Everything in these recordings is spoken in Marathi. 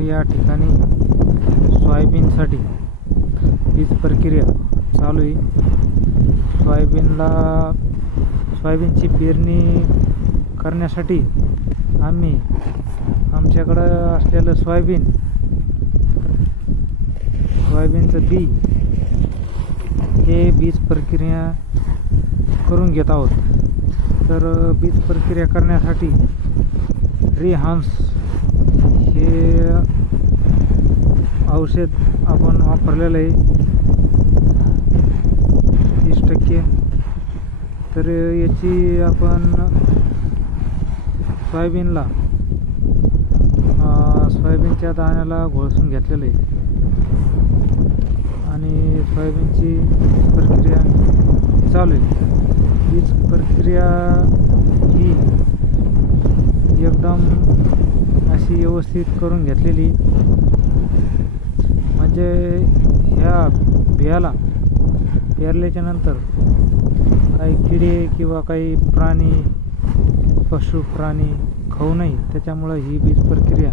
या ठिकाणी सोयाबीनसाठी बीज प्रक्रिया चालू आहे. सोयाबीनला सोयाबीनची पेरणी करण्यासाठी आम्ही आमच्याकडं असलेलं सोयाबीन सोयाबीनचं बी हे बीज प्रक्रिया करून घेत आहोत. तर बीज प्रक्रिया करण्यासाठी रिहान्स हे औषध आपण वापरलेलं आहे. तीस टक्के. तर याची आपण सोयाबीनला सोयाबीनच्या दाण्याला घोळसून घेतलेलं आहे. आणि सोयाबीनची प्रक्रिया चालू आहे. हीच प्रक्रिया ही म्हणजे एकदम अशी व्यवस्थित करून घेतलेली. म्हणजे ह्या बियाला पेरल्याच्या नंतर काही किडे किंवा काही प्राणी पशु प्राणी खाऊ नये त्याच्यामुळं ही बीज प्रक्रिया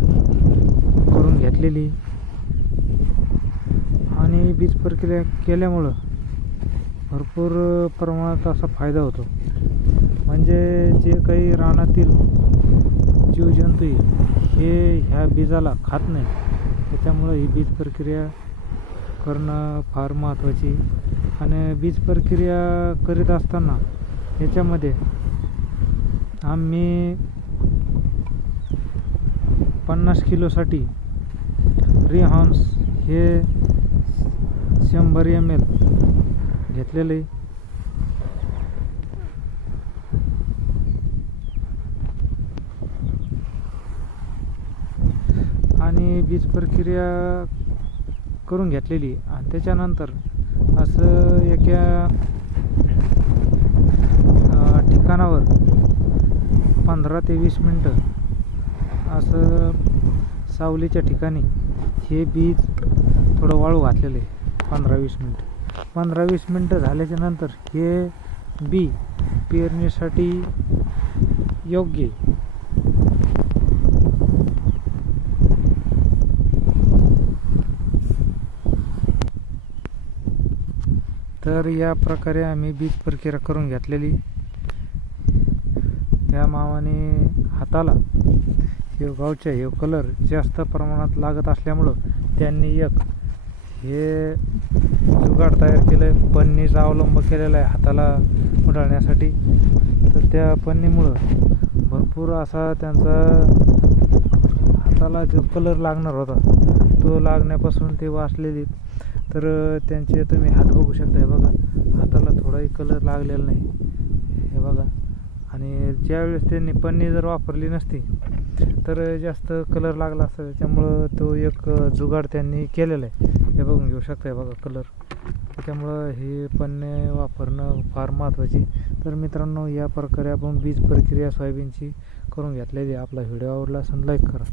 करून घेतलेली. आणि बीज प्रक्रिया केल्यामुळं भरपूर प्रमाणात असा फायदा होतो. म्हणजे जे काही रानातील जीवजंतू आहे हे ह्या बीजाला खात नाही त्याच्यामुळं ही बीज प्रक्रिया करणं फार महत्त्वाची आणि बीज प्रक्रिया करीत असताना याच्यामध्ये आम्ही पन्नास किलोसाठी रिहॉन्स हे शंभर एम एल घेतलेलं. आहे बीज प्रक्रिया करून घेतलेली आणि त्याच्यानंतर असं एका ठिकाणावर पंधरा ते वीस मिनटं असं सावलीच्या ठिकाणी हे बीज थोडं वाळू घातलेलं आहे. पंधरा वीस मिनटं. पंधरा वीस मिनटं झाल्याच्यानंतर हे बी पेरणीसाठी योग्य तर या प्रकारे आम्ही बीज प्रक्रिया करून घेतलेली. या मावाने हाताला हे गावच्या हे कलर जास्त प्रमाणात लागत असल्यामुळं त्यांनी एक हे जुगाड तयार केलं आहे पन्नीचा अवलंब केलेला आहे हाताला उडाळण्यासाठी तर त्या पन्नीमुळं भरपूर असा त्यांचा हाताला जो कलर लागणार होता तो लागण्यापासून ते वाचलेले. तर त्यांचे तुम्ही हात बघू शकता. हे बघा हाताला थोडाही कलर लागलेला नाही. हे बघा. आणि ज्यावेळेस त्यांनी पन्नी जर वापरली नसती तर जास्त कलर लागला असता. त्याच्यामुळं तो एक जुगाड त्यांनी केलेला आहे. हे बघून घेऊ शकता हे बघा कलर त्याच्यामुळं हे पन्ने वापरणं फार महत्त्वाची तर मित्रांनो या प्रकारे आपण बीज प्रक्रिया सोयाबीनची करून घेतलेली आपला व्हिडिओ आवडला असेल लाईक करा.